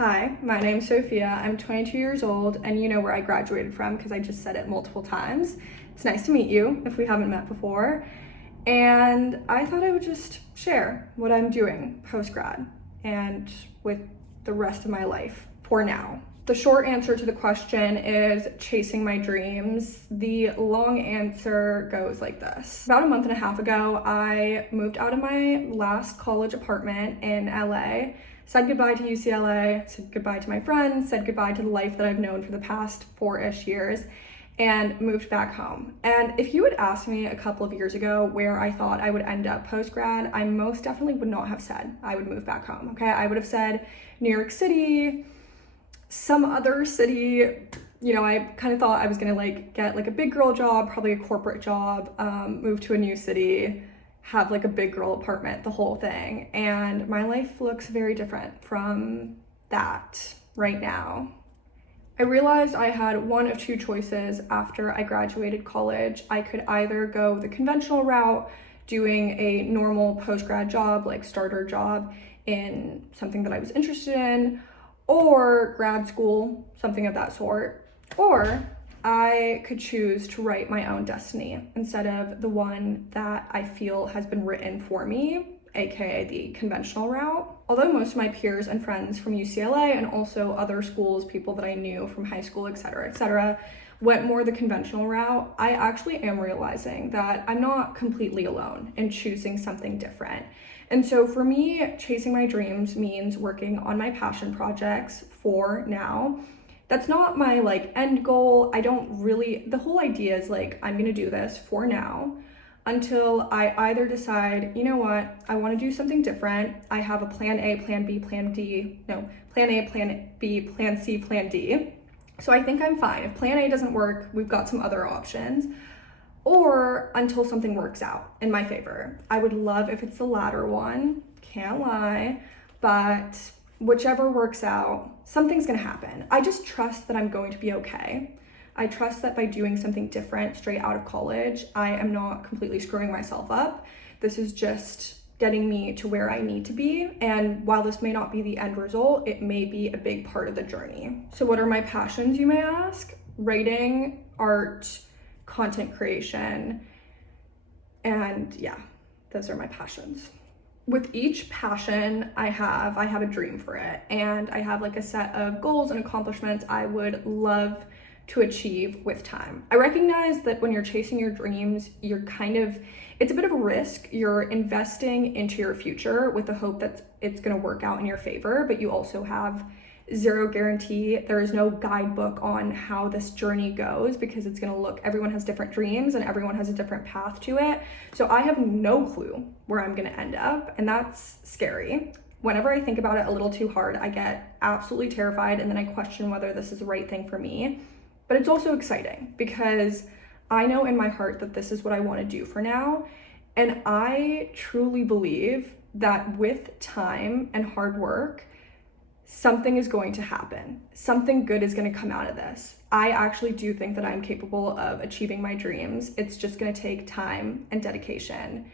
Hi, my name's Sophia. I'm 22 years old, and you know where I graduated from because I just said it multiple times. It's nice to meet you if we haven't met before. And I thought I would just share what I'm doing post-grad and with the rest of my life for now. The short answer to the question is chasing my dreams. The long answer goes like this. About a month and a half ago, I moved out of my last college apartment in LA, said goodbye to UCLA, said goodbye to my friends, said goodbye to the life that I've known for the past 4-ish years, and moved back home. And if you had asked me a couple of years ago where I thought I would end up post-grad, I most definitely would not have said I would move back home, okay? I would have said New York City, some other city. You know, I kind of thought I was gonna get a big girl job, probably a corporate job, move to a new city, have a big girl apartment, the whole thing. And my life looks very different from that right now. I realized I had one of two choices after I graduated college. I could either go the conventional route, doing a normal post-grad job, like starter job in something that I was interested in, or grad school, something of that sort, or I could choose to write my own destiny instead of the one that I feel has been written for me, aka the conventional route. Although most of my peers and friends from UCLA and also other schools, people that I knew from high school, etc., went more the conventional route, I actually am realizing that I'm not completely alone in choosing something different. And so for me, chasing my dreams means working on my passion projects for now. That's not my end goal. The whole idea is I'm gonna do this for now until I either decide, you know what, I wanna do something different. I have a plan A, plan B, plan A, plan B, plan C, plan D. So I think I'm fine. If plan A doesn't work, we've got some other options. Or until something works out in my favor. I would love if it's the latter one, can't lie, but whichever works out, something's gonna happen. I just trust that I'm going to be okay. I trust that by doing something different straight out of college, I am not completely screwing myself up. This is just getting me to where I need to be. And while this may not be the end result, it may be a big part of the journey. So what are my passions, you may ask? Writing, art, content creation, and yeah, those are my passions. With each passion I have a dream for it, and I have a set of goals and accomplishments I would love to achieve with time. I recognize that when you're chasing your dreams, it's a bit of a risk. You're investing into your future with the hope that it's gonna work out in your favor, but you also have zero guarantee. There is no guidebook on how this journey goes because everyone has different dreams and everyone has a different path to it. So I have no clue where I'm gonna end up, and that's scary. Whenever I think about it a little too hard, I get absolutely terrified and then I question whether this is the right thing for me. But it's also exciting because I know in my heart that this is what I wanna do for now. And I truly believe that with time and hard work, something is going to happen. Something good is going to come out of this. I actually do think that I'm capable of achieving my dreams. It's just going to take time and dedication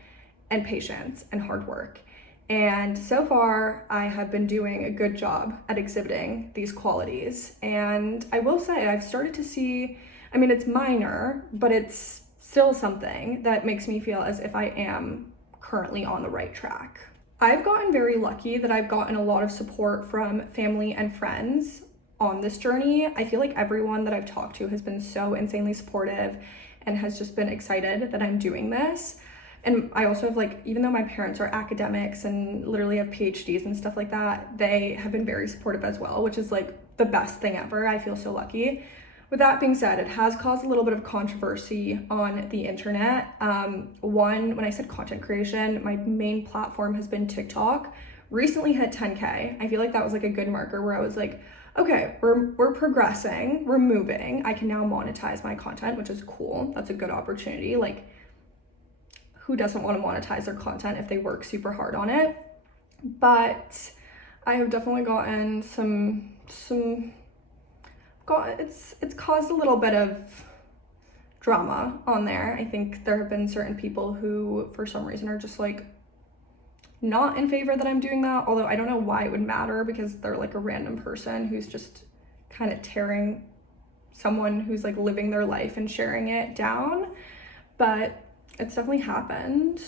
and patience and hard work. And so far, I have been doing a good job at exhibiting these qualities. And I will say, I've started to see, it's minor, but it's still something that makes me feel as if I am currently on the right track. I've gotten very lucky that I've gotten a lot of support from family and friends on this journey. I feel like everyone that I've talked to has been so insanely supportive and has just been excited that I'm doing this. And I also have even though my parents are academics and literally have PhDs and stuff like that, they have been very supportive as well, which is the best thing ever. I feel so lucky. With that being said, it has caused a little bit of controversy on the internet. When I said content creation, my main platform has been TikTok. Recently hit 10K. I feel like that was a good marker where I was okay, we're progressing, we're moving. I can now monetize my content, which is cool. That's a good opportunity. Who doesn't want to monetize their content if they work super hard on it? But I have definitely gotten it's caused a little bit of drama on there. I think there have been certain people who for some reason are just not in favor that I'm doing that, although I don't know why it would matter because they're like a random person who's just kind of tearing someone who's like living their life and sharing it down. But it's definitely happened.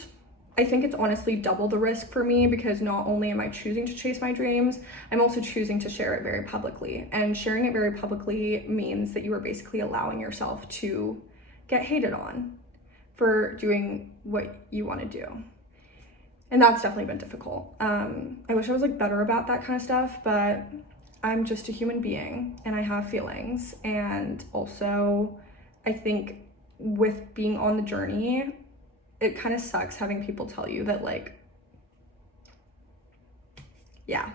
I think it's honestly double the risk for me because not only am I choosing to chase my dreams, I'm also choosing to share it very publicly. And sharing it very publicly means that you are basically allowing yourself to get hated on for doing what you want to do. And that's definitely been difficult. I wish I was like better about that kind of stuff, but I'm just a human being and I have feelings. And also I think with being on the journey, it kind of sucks having people tell you that like, yeah.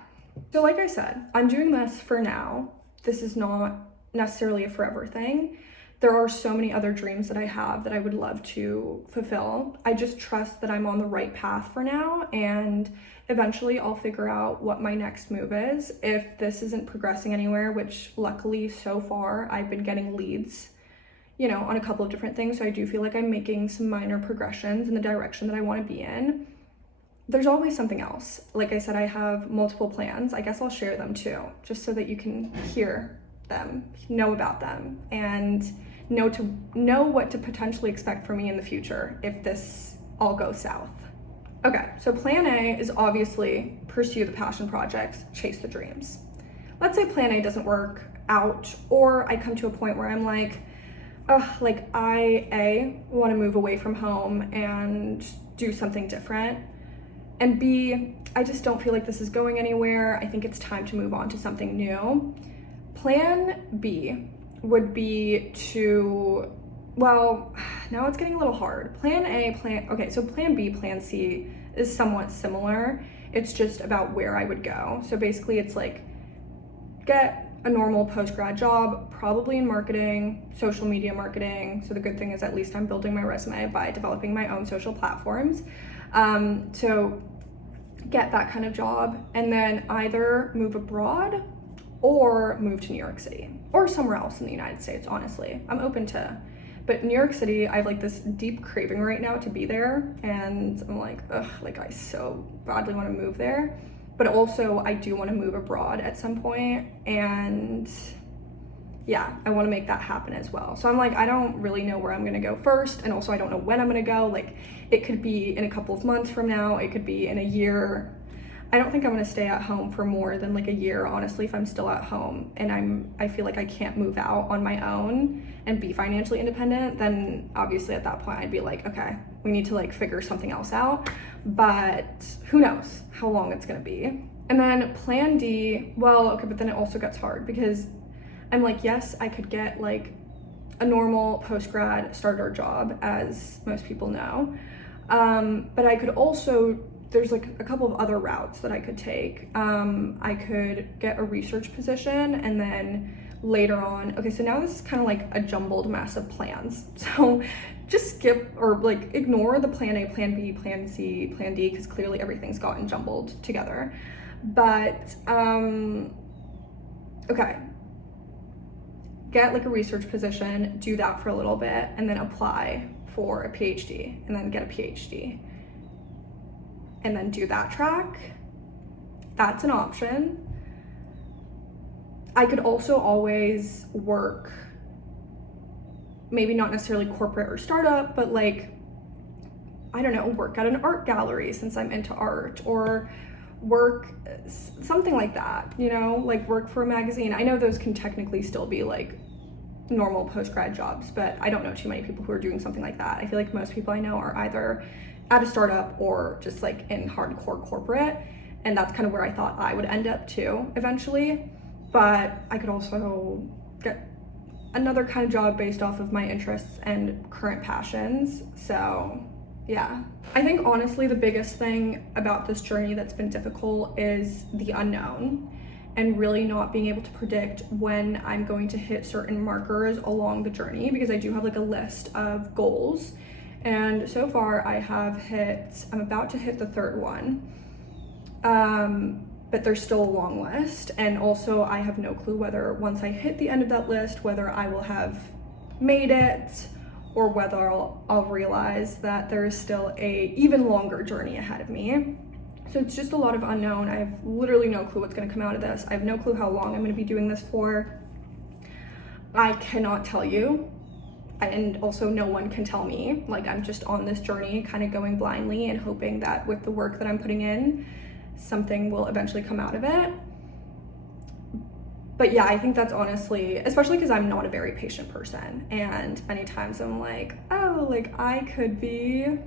So like I said, I'm doing this for now. This is not necessarily a forever thing. There are so many other dreams that I have that I would love to fulfill. I just trust that I'm on the right path for now, and eventually I'll figure out what my next move is. If this isn't progressing anywhere, which luckily so far I've been getting leads, you know, on a couple of different things. So I do feel like I'm making some minor progressions in the direction that I want to be in. There's always something else. Like I said, I have multiple plans. I guess I'll share them too, just so that you can hear them, know about them, and know what to potentially expect from me in the future if this all goes south. Okay, so plan A is obviously pursue the passion projects, chase the dreams. Let's say plan A doesn't work out, or I come to a point where I'm like, I want to move away from home and do something different. And B, I just don't feel like this is going anywhere. I think it's time to move on to something new. Plan B would be to, well, now it's getting a little hard. Plan B, plan C is somewhat similar. It's just about where I would go. So basically it's like, get a normal post-grad job, probably in marketing, social media marketing. So the good thing is at least I'm building my resume by developing my own social platforms. So get that kind of job and then either move abroad or move to New York City or somewhere else in the United States, honestly. I'm open to, but New York City, I have like this deep craving right now to be there. And I'm like, I so badly want to move there. But also I do want to move abroad at some point, and yeah, I want to make that happen as well. So I'm like, I don't really know where I'm going to go first, and also I don't know when I'm going to go. Like, it could be in a couple of months from now, it could be in a year. I don't think I'm going to stay at home for more than like a year, honestly, if I'm still at home and I feel like I can't move out on my own and be financially independent, then obviously at that point I'd be like, okay, we need to like figure something else out. But who knows how long it's going to be. And then plan D, but then it also gets hard because I'm like, yes, I could get like a normal post-grad starter job, as most people know. But I could also, there's like a couple of other routes that I could take. I could get a research position and then later on, okay, so now this is kind of like a jumbled mess of plans. So just skip or like ignore the plan A, plan B, plan C, plan D, because clearly everything's gotten jumbled together. But, okay. Get like a research position, do that for a little bit, and then apply for a PhD, and then get a PhD. And then do that track. That's an option. I could also always work, maybe not necessarily corporate or startup, but like, I don't know, work at an art gallery since I'm into art, or work something like that, you know, like work for a magazine. I know those can technically still be like normal post-grad jobs, but I don't know too many people who are doing something like that. I feel like most people I know are either at a startup or just like in hardcore corporate, and that's kind of where I thought I would end up too eventually. But I could also get another kind of job based off of my interests and current passions. So yeah, I think honestly the biggest thing about this journey that's been difficult is the unknown, and really not being able to predict when I'm going to hit certain markers along the journey, because I do have like a list of goals, and so far I'm about to hit the third one, but there's still a long list. And also I have no clue whether once I hit the end of that list, whether I will have made it, or whether I'll realize that there is still a even longer journey ahead of me. So it's just a lot of unknown. I have literally no clue what's going to come out of this. I have no clue how long I'm going to be doing this for. I cannot tell you, and also no one can tell me. Like, I'm just on this journey, kind of going blindly and hoping that with the work that I'm putting in, something will eventually come out of it. But yeah, I think that's honestly, especially because I'm not a very patient person, and many times I'm like, oh, like I could be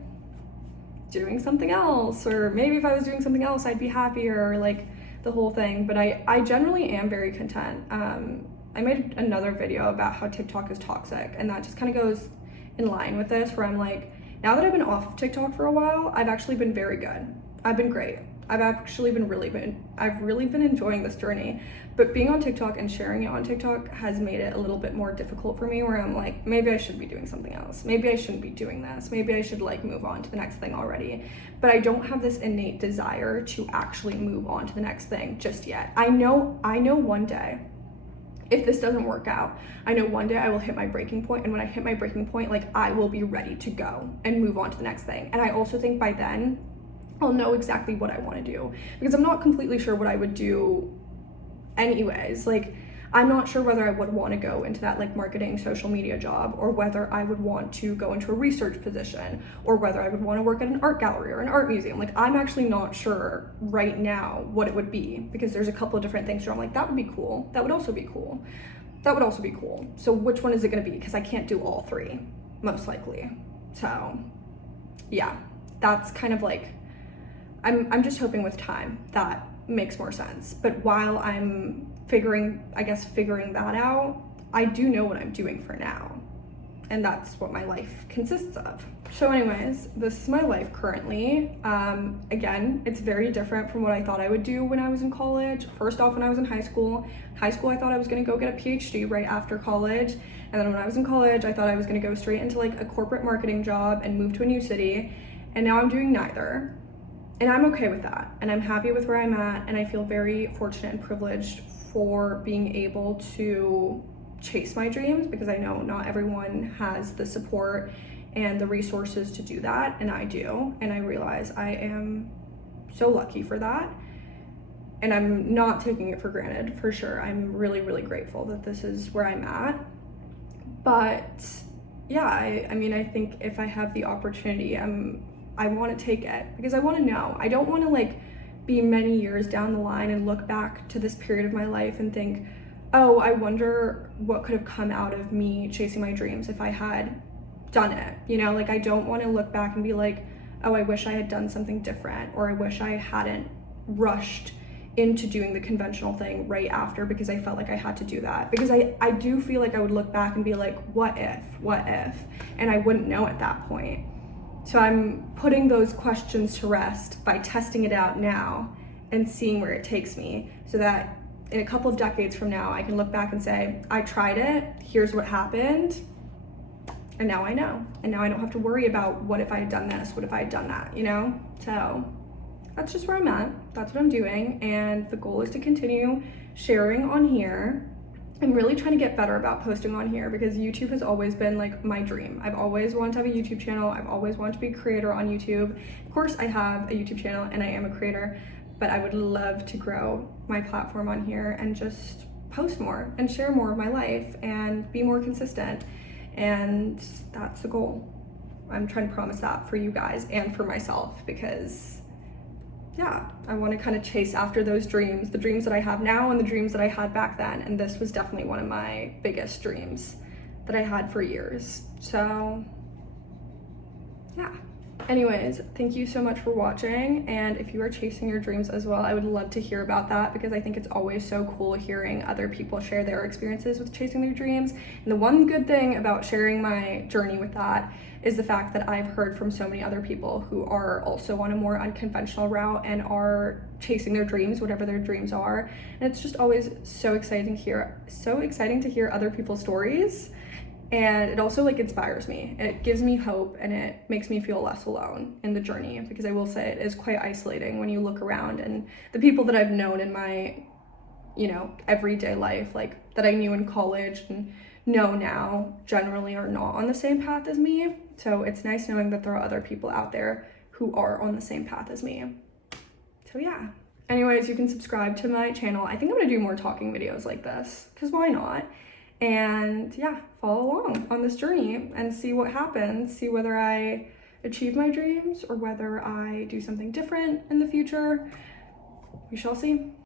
doing something else, or maybe if I was doing something else I'd be happier, or like the whole thing. But I generally am very content. I made another video about how TikTok is toxic, and that just kind of goes in line with this, where I'm like, now that I've been off of TikTok for a while, I've actually been very good. I've been great. I've really been enjoying this journey. But being on TikTok and sharing it on TikTok has made it a little bit more difficult for me, where I'm like, maybe I should be doing something else. Maybe I shouldn't be doing this. Maybe I should like move on to the next thing already. But I don't have this innate desire to actually move on to the next thing just yet. I know one day, if this doesn't work out, I know one day I will hit my breaking point, and when I hit my breaking point, like I will be ready to go and move on to the next thing. And I also think by then I'll know exactly what I want to do, because I'm not completely sure what I would do anyways. Like, I'm not sure whether I would want to go into that like marketing social media job, or whether I would want to go into a research position, or whether I would want to work at an art gallery or an art museum. Like, I'm actually not sure right now what it would be, because there's a couple of different things where I'm like, that would be cool, that would also be cool, that would also be cool. So which one is it going to be? Because I can't do all three, most likely. So yeah, that's kind of like, I'm just hoping with time that makes more sense. But while I'm figuring that out, I do know what I'm doing for now, and that's what my life consists of. So anyways, this is my life currently. Again, it's very different from what I thought I would do when I was in college. First off, when I was in high school, I thought I was gonna go get a PhD right after college. And then when I was in college, I thought I was gonna go straight into like a corporate marketing job and move to a new city. And now I'm doing neither. And I'm okay with that. And I'm happy with where I'm at. And I feel very fortunate and privileged for being able to chase my dreams, because I know not everyone has the support and the resources to do that, and I do. And I realize I am so lucky for that. And I'm not taking it for granted, for sure. I'm really, really grateful that this is where I'm at. But yeah, I mean, I think if I have the opportunity, I want to take it, because I want to know. I don't want to like be many years down the line and look back to this period of my life and think, oh, I wonder what could have come out of me chasing my dreams if I had done it. You know, like I don't want to look back and be like, oh, I wish I had done something different, or I wish I hadn't rushed into doing the conventional thing right after because I felt like I had to do that. Because I do feel like I would look back and be like, what if? And I wouldn't know at that point. So I'm putting those questions to rest by testing it out now and seeing where it takes me, so that in a couple of decades from now, I can look back and say, I tried it, here's what happened, and now I know. And now I don't have to worry about what if I had done this, what if I had done that, you know? So that's just where I'm at, that's what I'm doing, and the goal is to continue sharing on here. I'm really trying to get better about posting on here, because YouTube has always been like my dream. I've always wanted to have a YouTube channel. I've always wanted to be a creator on YouTube. Of course, I have a YouTube channel and I am a creator, but I would love to grow my platform on here and just post more and share more of my life and be more consistent. And that's the goal. I'm trying to promise that for you guys and for myself, because yeah, I want to kind of chase after those dreams, the dreams that I have now and the dreams that I had back then. And this was definitely one of my biggest dreams that I had for years. So yeah. Anyways, thank you so much for watching. And if you are chasing your dreams as well, I would love to hear about that, because I think it's always so cool hearing other people share their experiences with chasing their dreams. And the one good thing about sharing my journey with that is the fact that I've heard from so many other people who are also on a more unconventional route and are chasing their dreams, whatever their dreams are. And it's just always so exciting to hear other people's stories. And it also like inspires me, and it gives me hope, and it makes me feel less alone in the journey, because I will say it is quite isolating when you look around, and the people that I've known in my, you know, everyday life, like that I knew in college and know now, generally are not on the same path as me. So it's nice knowing that there are other people out there who are on the same path as me. So yeah. Anyways, you can subscribe to my channel. I think I'm gonna do more talking videos like this, because why not? And yeah, follow along on this journey and see what happens, see whether I achieve my dreams or whether I do something different in the future. We shall see.